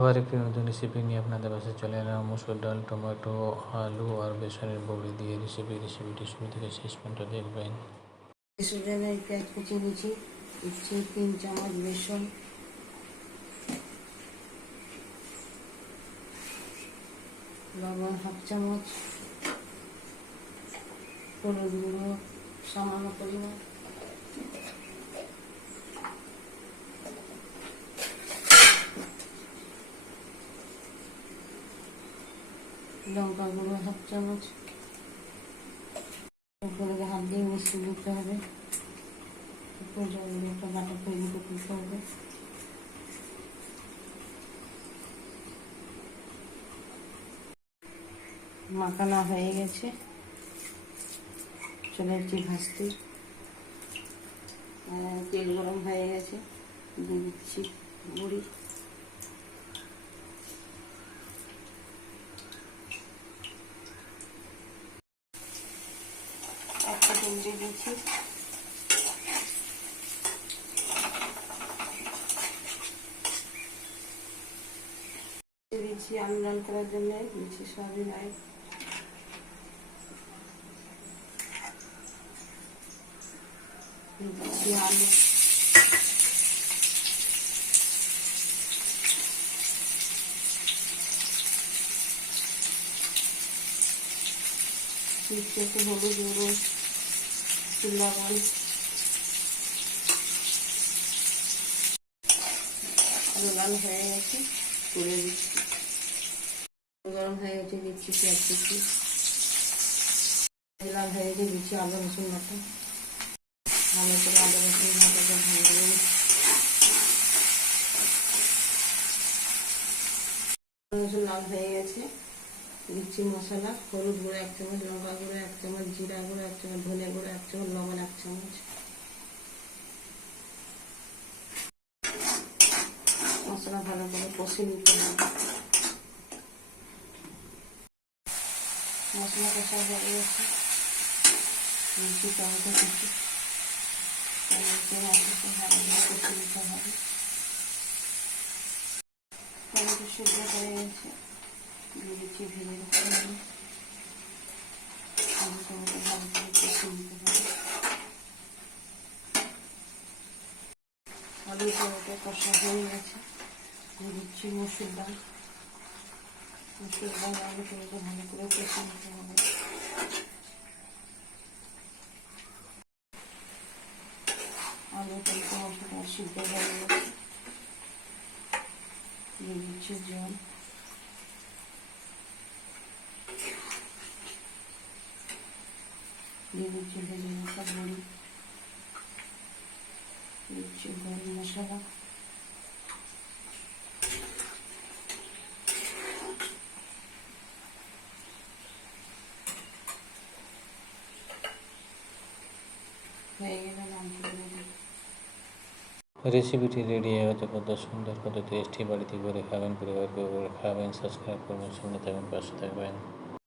আবার একটি নতুন রেসিপি নিয়ে আপনাদের পাশে চলে এলাম। মুসুর ডাল, টমেটো, আলু আর বেসনের বড়ি দিয়ে রেসিপি রেসিপিটি শুরু থেকে শেষ পর্যন্ত দেখবেন। বেসনের এই পেঁয়াজ কুচি নিয়েছি দিচ্ছি তিন চামচ বেসন। লবণ হাফ চামচ। হলুদ গুঁড়ো, সামান্য পরিমাণ। লঙ্কা গুঁড়ো হাফ চামচ। উপরে হাত দিয়ে মিশিয়ে দিতে হবে। একটা বাটা তৈরি হবে। মাখানা হয়ে গেছে। চলে যাচ্ছি ভাজতে। তেল গরম হয়ে গেছে। দিচ্ছি মুড়ি। তেল দিয়ে দিচ্ছি দিচ্ছি আলু লাল করার জন্য দিচ্ছি সয়াবিন অয়েল আলু হলুদ গুঁড়ো একটু লবণ লাল হয়ে গেছে তুলে দিচ্ছি গরম হয়ে গেছে দিচ্ছি পেঁয়াজ কুচি লাল হয়ে গেছে দিচ্ছি আদা রসুন বাটা ভালো করে আদা রসুন বাটাটা ভালো করে রসুন লাল হয়ে গেছে দিচ্ছি মশলা হলুদ গুঁড়ো এক চামচ লঙ্কা গুঁড়ো এক চামচ জিরা গুঁড়ো এক চামচ ধনে গুঁড়ো এক চামচ লবণ এক চামচ মশলা ভালো করে কষে নিতে হবে মশলা কষা হয়ে গেছে। মিষ্টি টমেটো কুচি। টমেটো ভালো করে নিতে হবে। টমেটো হয়ে গেছে। ভেজে টমেটো ভালো করে নিতে হবে। আলু টমেটো কষা হয়ে গেছে। দিয়ে দিচ্ছি মসুর ডাল মসুর ডাল আলু টমেটো ভালো করে কষে নিতে হবে আলু টমেটো মসুর ডাল সিদ্ধ হয়ে গেছে দিয়ে দিচ্ছি জল দিয়ে দিচ্ছি ভেজে রাখা বড়ি দিচ্ছি গরম মশলা রেসিপিটি রেডি গেছে। কত সুন্দর, কত টেস্টি বাড়িতে করে খাবেন, পরিবারকে খাবেন। সাবস্ক্রাইব করবেন শুনে থাকবেন, পাশে থাকবেন।